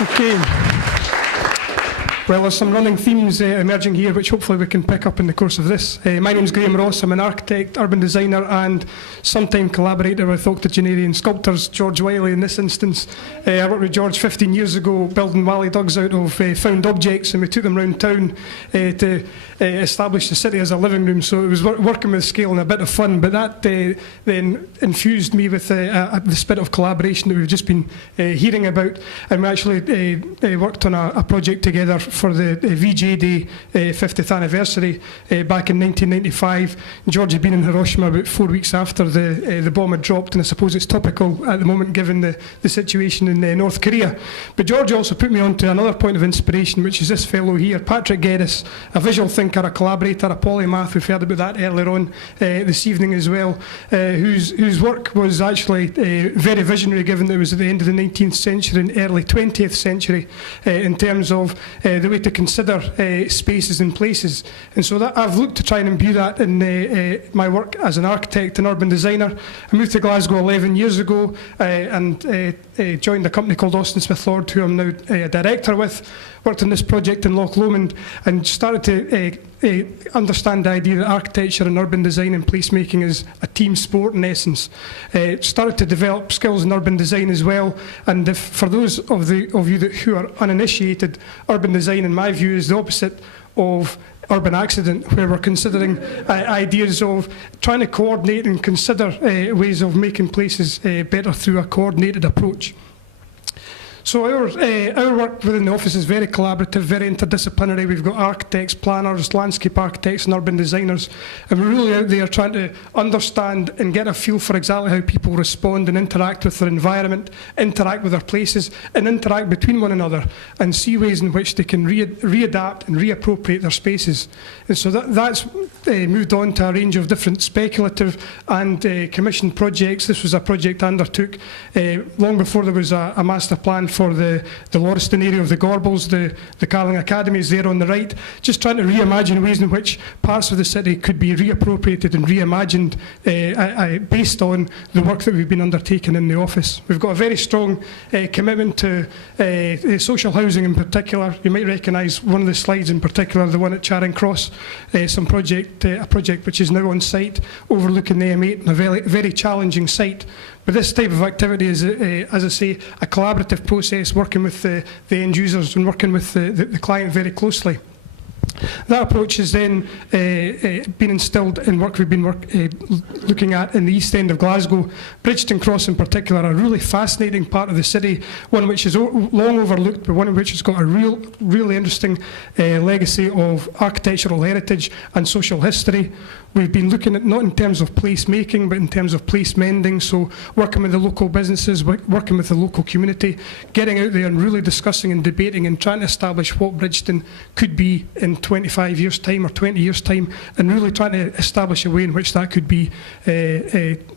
Okay. Well, there's some running themes emerging here, which hopefully we can pick up in the course of this. My name's Graham Ross. I'm an architect, urban designer, and sometime collaborator with octogenarian sculptors, George Wiley in this instance. I worked with George 15 years ago, building Wally Dugs out of found objects, and we took them around town to establish the city as a living room. So it was working with scale and a bit of fun, but that then infused me with the spirit of collaboration that we've just been hearing about. And we actually worked on a project together for the VJ Day 50th anniversary back in 1995. George had been in Hiroshima about 4 weeks after the bomb had dropped, and I suppose it's topical at the moment given the situation in North Korea. But George also put me on to another point of inspiration, which is this fellow here, Patrick Geddes, a visual thinker, a collaborator, a polymath. We've heard about that earlier on this evening as well, whose work was actually very visionary, given that it was at the end of the 19th century and early 20th century in terms of the way to consider spaces and places. And so that I've looked to try and imbue that in my work as an architect and urban designer. I moved to Glasgow 11 years ago and joined a company called Austin Smith Lord, who I'm now a director with. Worked on this project in Loch Lomond and started to understand the idea that architecture and urban design and placemaking is a team sport in essence. Started to develop skills in urban design as well, and for those of you who are uninitiated, urban design in my view is the opposite of urban accident, where we're considering ideas of trying to coordinate and consider ways of making places better through a coordinated approach. So our work within the office is very collaborative, very interdisciplinary. We've got architects, planners, landscape architects and urban designers, and we're really out there trying to understand and get a feel for exactly how people respond and interact with their environment, interact with their places, and interact between one another, and see ways in which they can readapt and reappropriate their spaces. And so that's moved on to a range of different speculative and commissioned projects. This was a project I undertook long before there was a master plan for the Lauriston area of the Gorbals. The Carling Academy is there on the right, just trying to reimagine ways in which parts of the city could be reappropriated and reimagined based on the work that we've been undertaking in the office. We've got a very strong commitment to social housing in particular. You might recognise one of the slides in particular, the one at Charing Cross, a project which is now on site overlooking the M8, and a very, very challenging site. But this type of activity is, as I say, a collaborative process, working with the end users and working with the client very closely. That approach has then been instilled in work we've been looking at in the east end of Glasgow. Bridgeton Cross in particular, a really fascinating part of the city, one which is long overlooked, but one which has got a really interesting legacy of architectural heritage and social history. We've been looking at, not in terms of place making, but in terms of place mending, so working with the local businesses, working with the local community, getting out there and really discussing and debating and trying to establish what Bridgeton could be in 25 years' time or 20 years' time, and really trying to establish a way in which that could be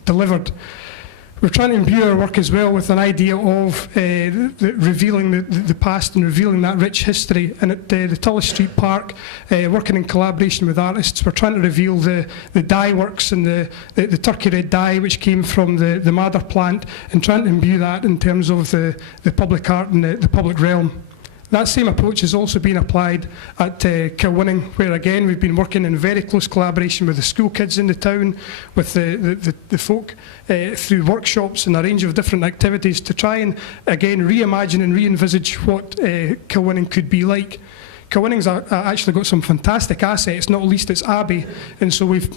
delivered. We're trying to imbue our work as well with an idea of revealing the past and revealing that rich history. And at the Tullis Street Park, working in collaboration with artists, we're trying to reveal the dye works and the turkey red dye which came from the madder plant, and trying to imbue that in terms of the public art and the public realm. That same approach has also been applied at Kilwinning, where again we've been working in very close collaboration with the school kids in the town, with the folk through workshops and a range of different activities to try and again reimagine and re-envisage what Kilwinning could be like. Kilwinning's actually got some fantastic assets, not least its abbey, and so we've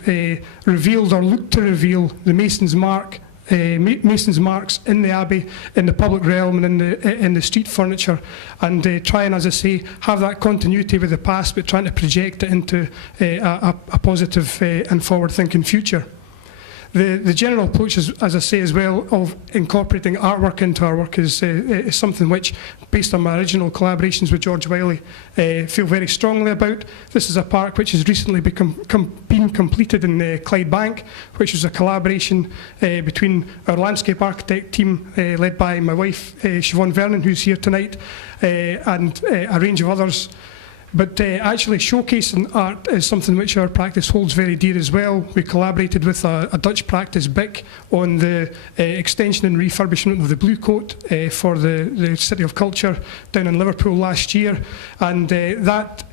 revealed or looked to reveal the Mason's marks in the abbey, in the public realm, and in the street furniture, and try and, as I say, have that continuity with the past, but trying to project it into a positive and forward-thinking future. The general approach, as I say as well, of incorporating artwork into our work is something which, based on my original collaborations with George Wiley, feel very strongly about. This is a park which has recently been completed in Clydebank, which was a collaboration between our landscape architect team, led by my wife, Siobhan Vernon, who's here tonight, and a range of others. But actually showcasing art is something which our practice holds very dear as well. We collaborated with a Dutch practice, BIC, on the extension and refurbishment of the Blue Coat for the City of Culture down in Liverpool last year. And that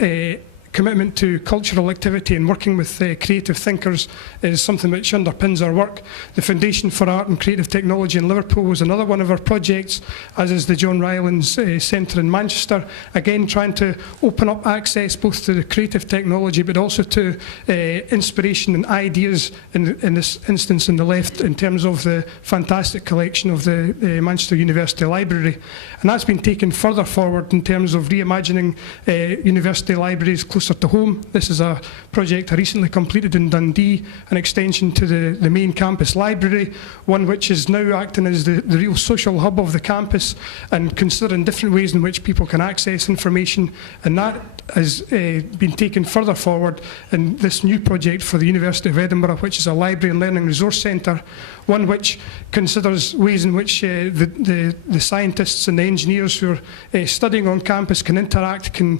commitment to cultural activity and working with creative thinkers is something which underpins our work. The Foundation for Art and Creative Technology in Liverpool was another one of our projects, as is the John Rylands Centre in Manchester. Again, trying to open up access both to the creative technology but also to inspiration and ideas, in this instance in the left, in terms of the fantastic collection of the Manchester University Library. And that's been taken further forward in terms of reimagining university libraries closer to home. This is a project I recently completed in Dundee, an extension to the main campus library, one which is now acting as the real social hub of the campus and considering different ways in which people can access information. And that has been taken further forward in this new project for the University of Edinburgh, which is a library and learning resource centre, one which considers ways in which the scientists and the engineers who are studying on campus can interact, can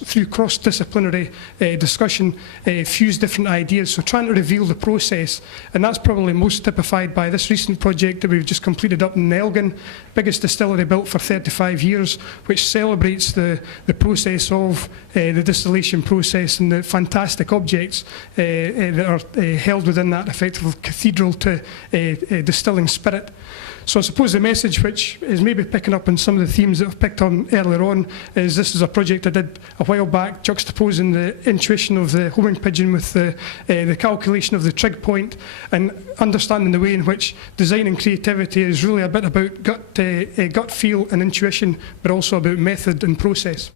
through cross-disciplinary discussion, fuse different ideas, so trying to reveal the process. And that's probably most typified by this recent project that we've just completed up in Elgin, biggest distillery built for 35 years, which celebrates the process of the distillation process and the fantastic objects that are held within that effective cathedral to distilling spirit. So I suppose the message, which is maybe picking up on some of the themes that I've picked on earlier on, is this is a project I did a while back, juxtaposing the intuition of the homing pigeon with the calculation of the trig point, and understanding the way in which design and creativity is really a bit about gut feel and intuition, but also about method and process.